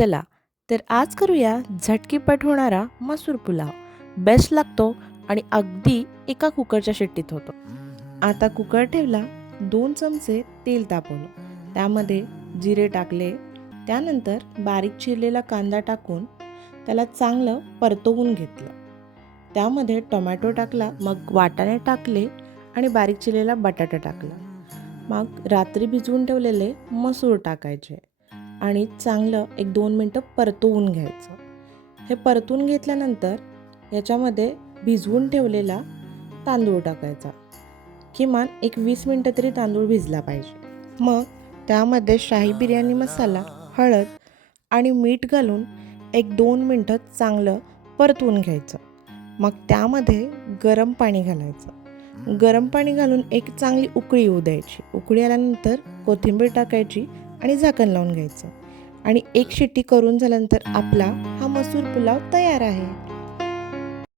चला तर आज करूया झटकीपट होणारा मसूर पुलाव. बेस्ट लागतो आणि अगदी एका कुकरच्या शिट्टीत होतो. आता कुकर ठेवला, 2 चमचे तेल तापवलं, त्यामध्ये जिरे टाकले, त्यानंतर बारीक चिरलेला कांदा टाकून त्याला चांगलं परतवून घेतलं. त्यामध्ये टोमॅटो टाकला, मग वाटाणे टाकले आणि बारीक चिरलेला बटाटा टाकला. मग रात्री भिजवून ठेवलेले मसूर टाकायचे आणि चांगलं 1-2 मिनटं परतवून घ्यायचं. हे परतून घेतल्यानंतर याच्यामध्ये भिजवून ठेवलेला तांदूळ टाकायचा. किमान 20 मिनटं तरी तांदूळ भिजला पाहिजे. मग त्यामध्ये शाही बिर्याणी मसाला, हळद आणि मीठ घालून 1-2 मिनटं चांगलं परतवून घ्यायचं. मग त्यामध्ये गरम पाणी घालायचं. गरम पाणी घालून एक चांगली उकळी येऊ द्यायची. उकळी आल्यानंतर कोथिंबीर टाकायची आणि झाकण लावून घ्यायचं आणि एक शिट्टी करून झाल्यानंतर आपला हा मसूर पुलाव तयार आहे.